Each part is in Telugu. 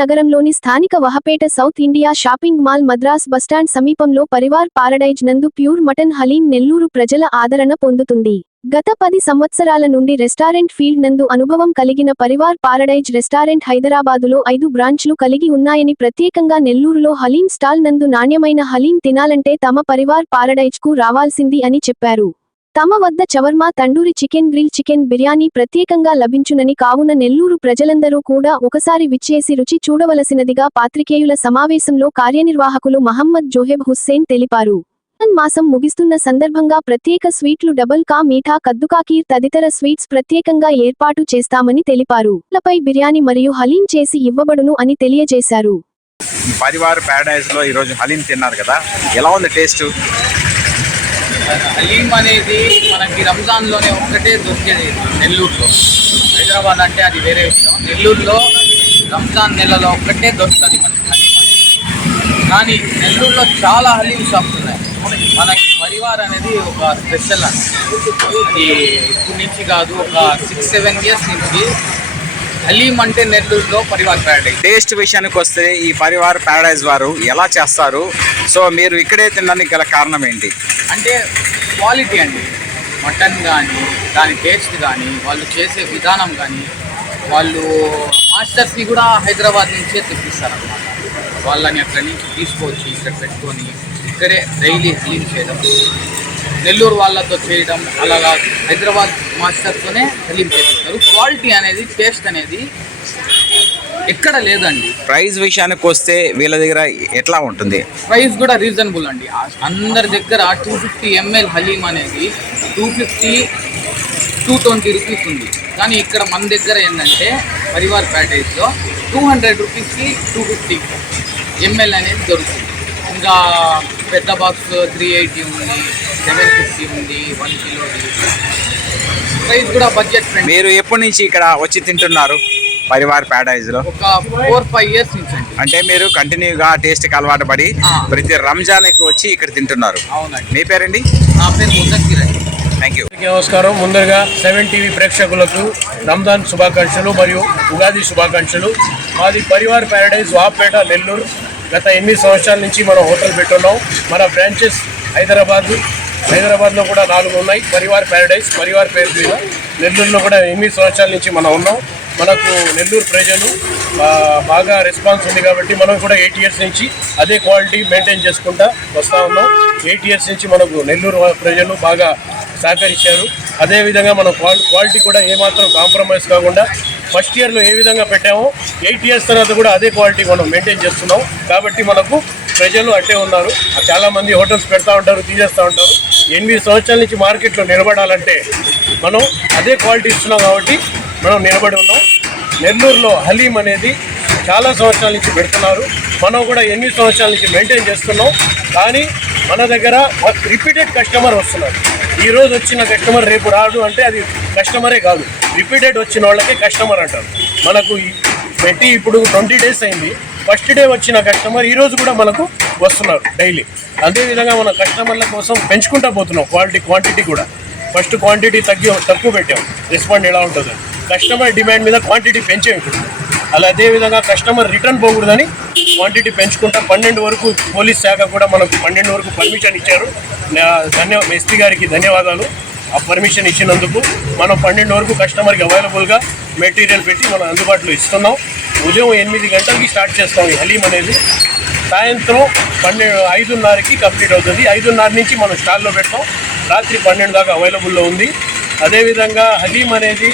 నగరంలోని స్థానిక Vahapeta South India shopping mall Madras bus stand సమీపంలో పరివార్ పారడైజ్ నందు ప్యూర్ మటన్ హలీం నెల్లూరు ప్రజల ఆదరణ పొందుతుంది. గత 10 సంవత్సరాల నుండి రెస్టారెంట్ ఫీల్డ్ నందు అనుభవం కలిగిన పరివార్ పారడైజ్ రెస్టారెంట్ హైదరాబాదులో 5 బ్రాంచ్లు కలిగి ఉన్నాయని, ప్రత్యేకంగా నెల్లూరులో హలీం స్టాల్ నందు నాణ్యమైన హలీం తినాలంటే తమ పరివార్ పారడైజ్కు రావాల్సింది అని చెప్పారు. తమ వద్ద shawarma, tandoori chicken, grill chicken, biryani ప్రత్యేకంగా లభించునని, కావున నెల్లూరు ప్రజలందరూ కూడా ఒకసారి విచ్చేసి రుచి చూడవలసినదిగా పాత్రికేయుల సమావేశంలో కార్యనిర్వాహకులు మహమ్మద్ జోహెబ్ హుస్సేన్ తెలిపారు. మాసం ముగిస్తున్న సందర్భంగా ప్రత్యేక స్వీట్లు, డబుల్ కా మీఠా, కద్దుకా ఖీర్ తదితర స్వీట్స్ ప్రత్యేకంగా ఏర్పాటు చేస్తామని తెలిపారు. లపై బిర్యానీ మరియు హలీం చేసి ఇవ్వబడును అని తెలియజేశారు. పరివార్ పారడైజ్ లో ఈ రోజు హలీం తిన్నారు కదా, ఎలా ఉంది టేస్ట్? హలీం అనేది మనకి రంజాన్లోనే ఒక్కటే దొరికేది నెల్లూరులో. హైదరాబాద్ అంటే అది వేరే విషయం. నెల్లూరులో రంజాన్ నెలలో ఒక్కటే దొరుకుతుంది మనకి హలీం అనేది. కానీ నెల్లూరులో చాలా హలీం షాప్స్ ఉన్నాయి. మనకి పరివార్ అనేది ఒక స్పెషల్ అండి. ఇది ఇప్పటి నుంచి కాదు, ఒక 6-7 ఇయర్స్ నుంచి హలీం అంటే నెల్లూరులో పరివార్ పారడైజ్. టేస్ట్ విషయానికి వస్తే ఈ పరివార్ పారడైజ్ వారు ఎలా చేస్తారు? సో మీరు ఇక్కడే తినడానికి గల కారణం ఏంటి? అంటే క్వాలిటీ అండి. మటన్ కానీ, దాని టేస్ట్ కానీ, వాళ్ళు చేసే విధానం కానీ, వాళ్ళు మాస్టర్స్ని కూడా హైదరాబాద్ నుంచే తెప్పిస్తారు అన్నమాట. వాళ్ళని అక్కడి నుంచి తీసుకొచ్చి ఇక్కడ పెట్టుకొని ఇక్కడే డైలీ హలీం చేయడం, నెల్లూరు వాళ్ళతో చేయడం, అలాగా హైదరాబాద్ మాస్టర్తోనే హలీం చేపిస్తారు. క్వాలిటీ అనేది, టేస్ట్ అనేది ఎక్కడ లేదండి. ప్రైస్ విషయానికి వస్తే వీళ్ళ దగ్గర ఎట్లా ఉంటుంది? ప్రైస్ కూడా రీజనబుల్ అండి. అందరి దగ్గర 250 ml హలీం అనేది 250-220 రూపీస్ ఉంది. కానీ ఇక్కడ మన దగ్గర ఏంటంటే పరివార్ ప్యాకేజ్లో 200 రూపీస్కి 250 ml అనేది దొరుకుతుంది. ఇంకా పెద్ద బాక్స్ 380 ఉంది, 750 ఉంది, 1 కిలోది. ప్రైస్ కూడా బడ్జెట్ ఫ్రెండ్లీ. మీరు ఎప్పటి నుంచి ఇక్కడ వచ్చి తింటున్నారు పరివార్ పారడైజ్ లో? ఒక 4-5 ఇయర్స్ నుంచి అండి. అంటే మీరు కంటిన్యూగా టేస్ట్కి అలవాటు పడి ప్రతి రంజాన్కి వచ్చి ఇక్కడ తింటున్నారు. అవునండి. మీ పేరండి? నా పేరు ముజక్కిర్ అండి. Thank you. నమస్కారం. ముందుగా 7 టీవీ ప్రేక్షకులకు రంజాన్ శుభాకాంక్షలు మరియు ఉగాది శుభాకాంక్షలు. మాది పరివార్ పారడైజ్ వహపేట నెల్లూరు. గత 8 సంవత్సరాల నుంచి మనం హోటల్ పెట్టున్నాం. మన బ్రాంచెస్ హైదరాబాద్లో కూడా 4 ఉన్నాయి. పరివార్ పారడైజ్ పరివార్ పేరు మీద నెల్లూరులో కూడా 8 సంవత్సరాల నుంచి మనం ఉన్నాం. మనకు నెల్లూరు ప్రజలు బాగా రెస్పాన్స్ ఉంది కాబట్టి మనం కూడా 8 ఇయర్స్ నుంచి అదే క్వాలిటీ మెయింటైన్ చేసుకుంటూ వస్తూ ఉన్నాం. 8 ఇయర్స్ నుంచి మనకు నెల్లూరు ప్రజలు బాగా సహకరించారు. అదేవిధంగా మన క్వాలిటీ కూడా ఏమాత్రం కాంప్రమైజ్ కాకుండా ఫస్ట్ ఇయర్లో ఏ విధంగా పెట్టామో 8 ఇయర్స్ తర్వాత కూడా అదే క్వాలిటీ మనం మెయింటైన్ చేస్తున్నాం. కాబట్టి మనకు ప్రజలు అట్టే ఉన్నారు. చాలామంది హోటల్స్ పెడతా ఉంటారు, తీసేస్తూ ఉంటారు. 8 సంవత్సరాల నుంచి మార్కెట్లో నిలబడాలంటే మనం అదే క్వాలిటీ ఇస్తున్నాం కాబట్టి మనం నిలబడి ఉన్నాం. నెల్లూరులో హలీం అనేది చాలా సంవత్సరాల నుంచి పెడుతున్నారు. మనం కూడా 8 సంవత్సరాల నుంచి మెయింటైన్ చేస్తున్నాం. కానీ మన దగ్గర రిపీటెడ్ కస్టమర్ వస్తున్నారు. ఈరోజు వచ్చిన కస్టమర్ రేపు రాడు అంటే అది కస్టమరే కాదు, రిపీటెడ్ వచ్చిన వాళ్ళకే కస్టమర్ అంటారు. మనకు పెట్టి ఇప్పుడు 20 డేస్ అయింది. ఫస్ట్ డే వచ్చిన కస్టమర్ ఈరోజు కూడా మనకు వస్తున్నారు డైలీ. అదేవిధంగా మన కస్టమర్ల కోసం పెంచుకుంటూ పోతున్నాం క్వాంటిటీ కూడా. ఫస్ట్ క్వాంటిటీ తక్కువ పెట్టాం, రెస్పాండ్ ఎలా ఉంటుందని. కస్టమర్ డిమాండ్ మీద క్వాంటిటీ పెంచాం ఇప్పుడు. అలా అదేవిధంగా కస్టమర్ రిటర్న్ పోకూడదని క్వాంటిటీ పెంచుకుంటా 12 వరకు పోలీస్ శాఖ కూడా మనకు 12 వరకు పర్మిషన్ ఇచ్చారు. ఎస్పీ గారికి ధన్యవాదాలు. ఆ పర్మిషన్ ఇచ్చినందుకు మనం 12 వరకు కస్టమర్కి అవైలబుల్గా మెటీరియల్ పెట్టి మనం అందుబాటులో ఇస్తున్నాం. ఉదయం 8 గంటలకి స్టార్ట్ చేస్తాం ఈ హలీం అనేది. సాయంత్రం 5:30కి కంప్లీట్ అవుతుంది. 5:30 నుంచి మనం స్టాల్లో పెడతాం. రాత్రి 12 దాకా అవైలబుల్లో ఉంది. అదేవిధంగా హలీం అనేది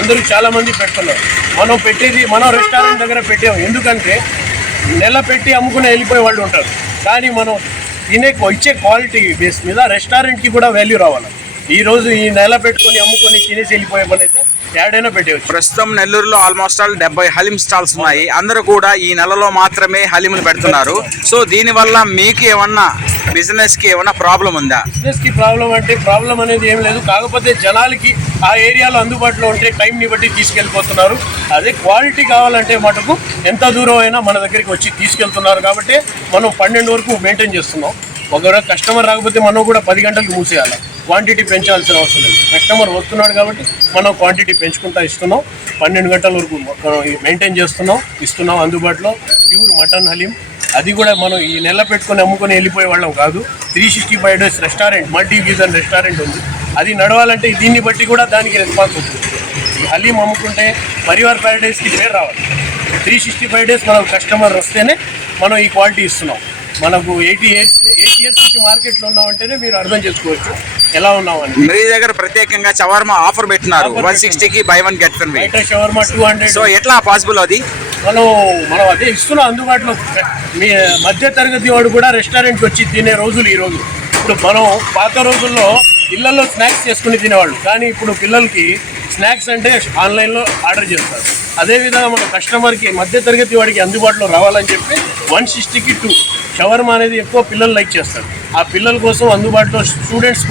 అందరూ చాలామంది పెడుతున్నారు. మనం పెట్టేది మనం రెస్టారెంట్ దగ్గర పెట్టాము. ఎందుకంటే నెల పెట్టి అమ్ముకుని వెళ్ళిపోయే వాళ్ళు ఉంటారు. కానీ మనం ఇచ్చే క్వాలిటీ బేస్ మీద రెస్టారెంట్కి కూడా వాల్యూ రావాలి. ఈరోజు ఈ నెల పెట్టుకొని అమ్ముకొని తినేసి వెళ్ళిపోయే పని అయితే ఏడైనా పెట్టేవచ్చు. ప్రస్తుతం నెల్లూరులో ఆల్మోస్ట్ 70 హలీం స్టాల్స్ ఉన్నాయి. అందరూ కూడా ఈ నెలలో మాత్రమే హలీములు పెడుతున్నారు. సో దీనివల్ల మీకు ఏమన్నా బిజినెస్కి ఏమన్నా ప్రాబ్లం ఉందా? బిజినెస్కి ప్రాబ్లం అనేది ఏం లేదు. కాకపోతే జనాలకి ఆ ఏరియాలో అందుబాటులో ఉంటే టైంని బట్టి తీసుకెళ్ళిపోతున్నారు. అదే క్వాలిటీ కావాలంటే మటుకు ఎంత దూరం అయినా మన దగ్గరికి వచ్చి తీసుకెళ్తున్నారు. కాబట్టి మనం 12 వరకు మెయింటైన్ చేస్తున్నాం. ఒకవేళ కస్టమర్ రాకపోతే మనం కూడా 10 గంటలకు మూసేయాలి. క్వాంటిటీ పెంచాల్సిన అవసరం లేదు. కస్టమర్ వస్తున్నాడు కాబట్టి మనం క్వాంటిటీ పెంచుకుంటా ఇస్తున్నాం. 12 గంటల వరకు మెయింటైన్ ఇస్తున్నాం అందుబాటులో. ప్యూర్ మటన్ హలీం, అది కూడా మనం ఈ నెల పెట్టుకొని అమ్ముకొని వెళ్ళిపోయే వాళ్ళం కాదు. 365 days రెస్టారెంట్, మల్టీ గీజన్ రెస్టారెంట్ ఉంది. అది నడవాలంటే దీన్ని బట్టి కూడా దానికి రెస్పాన్స్ ఉంటుంది. ఈ హలీం అమ్ముకుంటే పరివార్ ప్యారడైజ్కి పేరు రావాలి. 365 days మనకు కస్టమర్ వస్తేనే మనం ఈ క్వాలిటీ ఇస్తున్నాం. మనకు 8 years నుంచి మార్కెట్లో ఉన్నామంటేనే మీరు అర్థం చేసుకోవచ్చు ఎలా ఉన్నామని. మీ దగ్గర ప్రత్యేకంగా షవర్మా ఆఫర్ పెట్టినారు, 160కి బై 1 గెట్ 1 బయట షవర్మా 200. సో ఎట్లా పాసిబుల్ అది? మనం అదే ఇస్తున్నాం అందుబాటులో. మీ మధ్య తరగతి వాడు కూడా రెస్టారెంట్కి వచ్చి తినే రోజులు ఈ రోజు. ఇప్పుడు మనం పాత రోజుల్లో ఇళ్లలో స్నాక్స్ చేసుకుని తినేవాళ్ళు, కానీ ఇప్పుడు పిల్లలకి స్నాక్స్ అంటే ఆన్లైన్లో ఆర్డర్ చేస్తారు. అదేవిధంగా మన కస్టమర్కి మధ్య తరగతి వాడికి అందుబాటులో రావాలని చెప్పి 160కి 2 షవర్మా అనేది ఎక్కువ పిల్లలు లైక్ చేస్తారు. ఆ పిల్లల కోసం అందుబాటులో స్టూడెంట్స్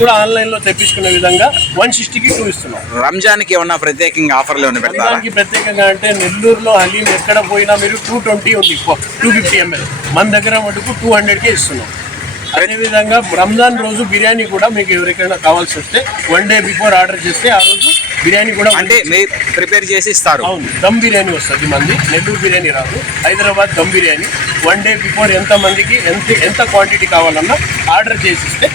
కూడా ఆన్లైన్లో తెప్పించుకునే విధంగా 160కి 2 ఇస్తున్నాం. రంజాన్కి ఏమన్నా ప్రత్యేకంగా ఆఫర్లు ఏమైనా పెడతారా? రంజాన్కి ప్రత్యేకంగా అంటే నెల్లూరులో హలీం ఎక్కడ పోయినా మీరు 220 ఉంది, 250 ml. మన దగ్గర మటుకు 200కే ఇస్తున్నాం. అదేవిధంగా రంజాన్ రోజు బిర్యానీ కూడా మీకు ఎవరికైనా కావాల్సి వస్తే 1 day బిఫోర్ ఆర్డర్ చేస్తే ఆ రోజు బిర్యానీ కూడా అంటే మీరు ప్రిపేర్ చేసి ఇస్తారు. అవును, దమ్ బిర్యానీ వస్తుంది. మంది నెల్లూరు బిర్యానీ రాదు, హైదరాబాద్ దమ్ బిర్యానీ. 1 day బిఫోర్ ఎంత మందికి ఎంత క్వాంటిటీ కావాలన్నా ఆర్డర్ చేసి ఇస్తే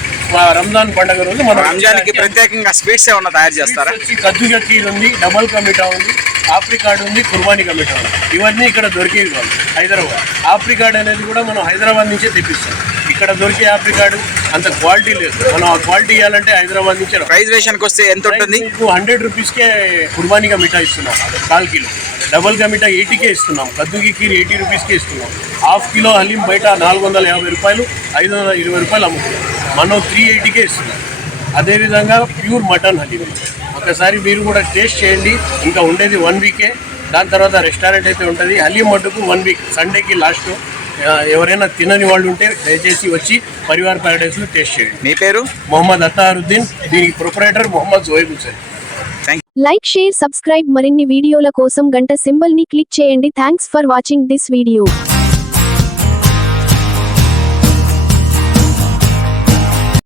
రంజాన్ పండుగ రోజు మనం రంజాన్కి ప్రత్యేకంగా స్వీట్స్ ఏమన్నా తయారు చేస్తారా? కద్దుగా కీర్ ఉంది, డబల్ కా మిఠా ఉంది, ఆఫ్రికాడ్ ఉంది, కుర్బానీ కా మిఠా ఉంది. ఇవన్నీ ఇక్కడ దొరికేవి కాదు హైదరాబాద్. ఆఫ్రికాడ్ అనేది కూడా మనం హైదరాబాద్ నుంచే తెప్పిస్తాం. ఇక్కడ దొరికే ఆఫ్రికాడ్ అంత క్వాలిటీ లేదు. మనం ఆ క్వాలిటీ ఇవ్వాలంటే హైదరాబాద్ నుంచి. ప్రైస్ వేషన్కి వస్తే ఎంత ఉంటుంది? 100 రూపీస్కే కుర్బానీ కా మిఠా ఇస్తున్నాం 4 కిలో. డబల్ కా మిఠా 80కే ఇస్తున్నాం. కద్దుకి కీర్ 80 రూపీస్కే ఇస్తున్నాం. హాఫ్ కిలో హలీం బయట 450 రూపాయలు, 520 రూపాయలు అమ్ముతున్నాం. మనం 380కే ఇస్తున్నాం. అదేవిధంగా ప్యూర్ మటన్ హలీం ఒకసారి మీరు కూడా టేస్ట్ చేయండి. ఇంకా ఉండేది 1 వీకే, దాని తర్వాత రెస్టారెంట్ అయితే ఉంటుంది. హలీం మటుకు 1 వీక్, సండేకి లాస్ట్. ఎవరైనా తినని వాళ్ళు ఉంటే దయచేసి వచ్చి పరివార్ ప్యారడైస్లో టేస్ట్ చేయండి. మీ పేరు? మొహమ్మద్ అతారుద్దీన్, దీనికి proprietor Mohammad Joyab Hussain. Like, share, subscribe. మరిన్ని వీడియోల కోసం గంట సింబల్ ని క్లిక్ చేయండి. Thanks for watching this video.